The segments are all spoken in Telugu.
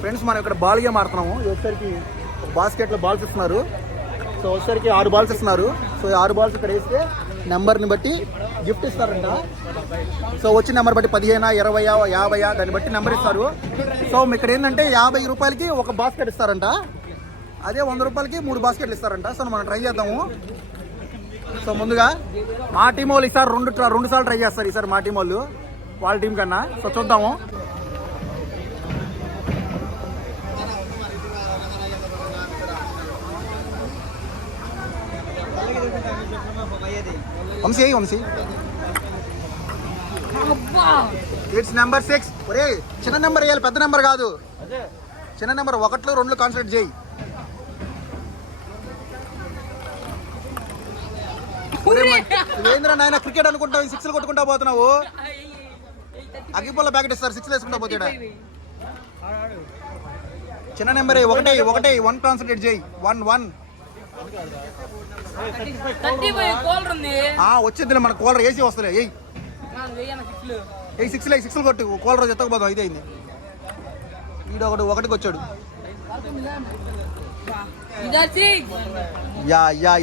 ఫ్రెండ్స్ మనం ఇక్కడ బాల్ గేమ్ ఆడుతున్నాము. వచ్చేసరికి బాస్కెట్లో బాల్స్ ఇస్తున్నారు. సో వచ్చేసరికి 6 బాల్స్ ఇస్తున్నారు. సో ఈ 6 బాల్స్ ఇక్కడ వేస్తే నెంబర్ని బట్టి గిఫ్ట్ ఇస్తారంట. సో వచ్చిన నెంబర్ బట్టి 15, 20, 50 దాన్ని బట్టి నెంబర్ ఇస్తారు. సో ఇక్కడ ఏంటంటే 50 రూపాయలకి ఒక బాస్కెట్ ఇస్తారంట. అదే 100 రూపాయలకి 3 బాస్కెట్లు ఇస్తారంట. సో మనం ట్రై చేద్దాము. సో ముందుగా మా టీం వాళ్ళు ఈసారి రెండు సార్లు ట్రై చేస్తారు ఈసారి మా టీం వాళ్ళు వాళ్ళ టీం కన్నా. సో చూద్దాము. Vamshi it's number 6. ఒరే చిన్న నెంబర్ వేయాలి, పెద్ద నెంబర్ కాదు. చిన్న నెంబర్ 1, 2 కాన్సన్ట్రేట్ చేయి. ఏంద్రా నాయన క్రికెట్ అనుకుంటావు, 6లు కొట్టుకుంటా పోతున్నావు. అగ్గిపుల్ల ప్యాకెట్ ఇస్తారు, 6 వేసుకుంటా పోతాడా. చిన్న నెంబర్ 1 కాన్సన్ట్రేట్ చేయి. 1 వచ్చింది మన కోలర్ ఏసీ వస్తలే. 6 కొట్టు కోలర్ ఎత్తకపోదాం. ఇదే అయింది. ఒకటికి వచ్చాడు.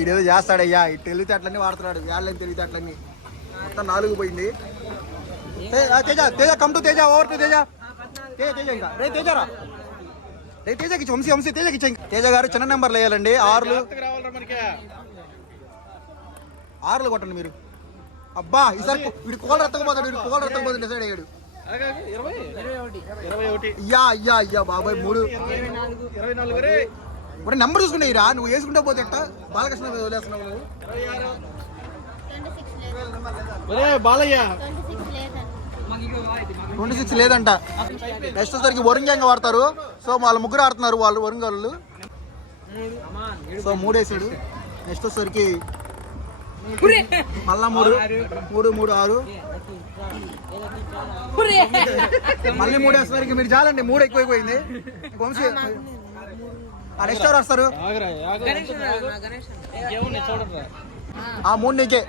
ఇదేదో చేస్తాడయ్యా. తెలివితేటలన్నీ వాడుతున్నాడు. వేళ్ళని తెలివితేటలన్నీ. మొత్తం 4 పోయింది. Teja come to Teja. Over to Teja. Teja ఇంకా రే తేజరా. రే తేజకి వంశీ తేజకి ఇచ్చా. తేజ గారు చిన్న నెంబర్లు వేయాలండి. 6లు కొట్టండి మీరు. అబ్బా ఈసారి వీడు కోలర్ ఎత్తకపోతాడు. డిసైడ్ అయ్యాడు. అయ్యా బాబాయ్ 3 ఇప్పుడు నెంబర్ చూసుకుంటే రా. నువ్వు వేసుకుంటా పోతే ఎట్ట బాలకృష్ణ వదిలేస్తున్నావు నువ్వు. 26 లేదంట. నెక్స్ట్ వచ్చరికి వరుణ్ గ్యాంగ్ వాడతారు. సో వాళ్ళ ముగ్గురు ఆడుతున్నారు వాళ్ళు వరుణ్ గారు. సో 3 వేసాడు. నెక్స్ట్ వచ్చరికి మళ్ళా 3, 6 మళ్ళీ 3 వేసేసరికి మీరు చాలండి. 3 ఎక్కువైపోయింది. వంశీ నెక్స్ట్ ఎవరు వస్తారు? 3 నీకే.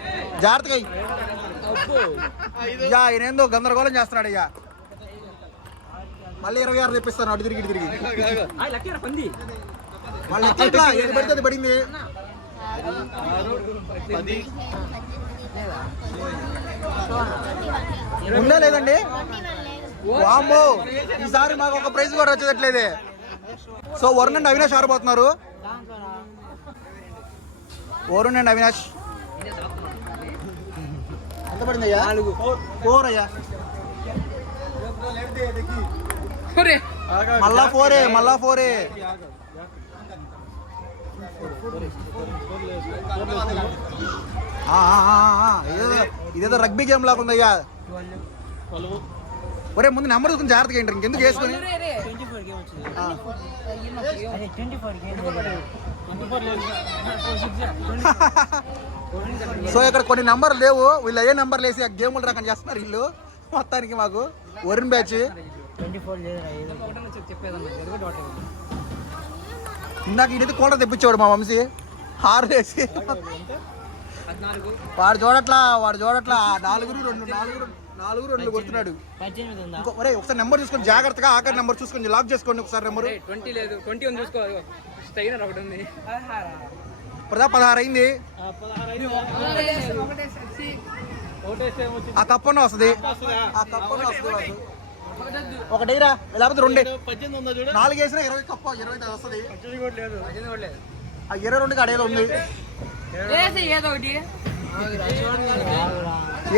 జాగ్రత్తగా ఈయనేందో గందరగోళం చేస్తున్నాడు. అయ్యా మళ్ళీ 26 తెప్పిస్తాను. అటు తిరిగి వాళ్ళు ఏది పడితే అది పడింది. ఉండే లేదండి. వామ్మో ఈసారి మాకు ఒక ప్రైజ్ కూడా వచ్చేటట్లేదే. సో వరుణ్ అండ్ అవినాష్ ఆడబోతున్నారు. వరుణ్ అండ్ అవినాష్ ఎంత పడింది అయ్యా? 4 అయ్యా. మళ్ళా 4 ఇదేదో రగ్బీ గేమ్ లాగా ఉందయ్యా. ఒరే ముందు నెంబర్ చూసుకుని జాగ్రత్తగా ఏంటారు. ఇంకెందుకు వేసుకుని. సో ఇక్కడ కొన్ని నెంబర్లు లేవు. వీళ్ళు అయ్యే నెంబర్లు వేసి గేములు రకం చేస్తున్నారు వీళ్ళు. మొత్తానికి మాకు వరుణ్ బ్యాచ్. ఇందాక ఇదైతే కోట తెప్పించాడు మా వంశీ. 6 వేసి వాడు చూడట్లా 4-2 కొడుతున్నాడు. ఒరే ఒకసారి నెంబర్ చూసుకొని జాగ్రత్తగా ఆఖరి నెంబర్ చూసుకొని లాక్ చేసుకోండి. ఒకసారి నెంబర్ 20 లేదు. 20 ఉంది చూసుకో. స్టైనర్ ఒకటి ఉంది. 16 అయింది. ఆ కప్పన్న వస్తుంది. ఒకటైరా లేకపోతే 2. 4 వేసినా 20 కప్ప 20 వస్తుంది. 22 అడేదో ఉంది.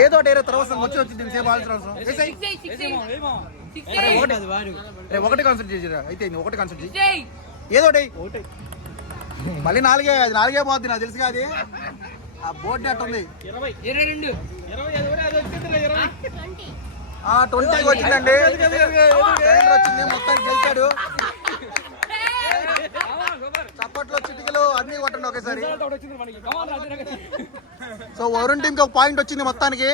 ఏదో తర్వాత వచ్చింది. సేపు ఆల్సిన అవసరం. 1 కాన్సెప్ట్ చేసిరా. అయితే 1 కాన్సెప్ట్ చేయి. ఏదో మళ్ళీ 4 పోద్ది. నాకు తెలుసు అది. ఆ బోర్డు నెట్ ఉంది. 20 వచ్చిందండి. వచ్చింది. మొత్తానికి గెలిచాడు. చప్పట్లో చిటికలు అన్ని కొట్టండి ఒకేసారి. సో వరుణ్ టీంకి ఒక పాయింట్ వచ్చింది మొత్తానికి.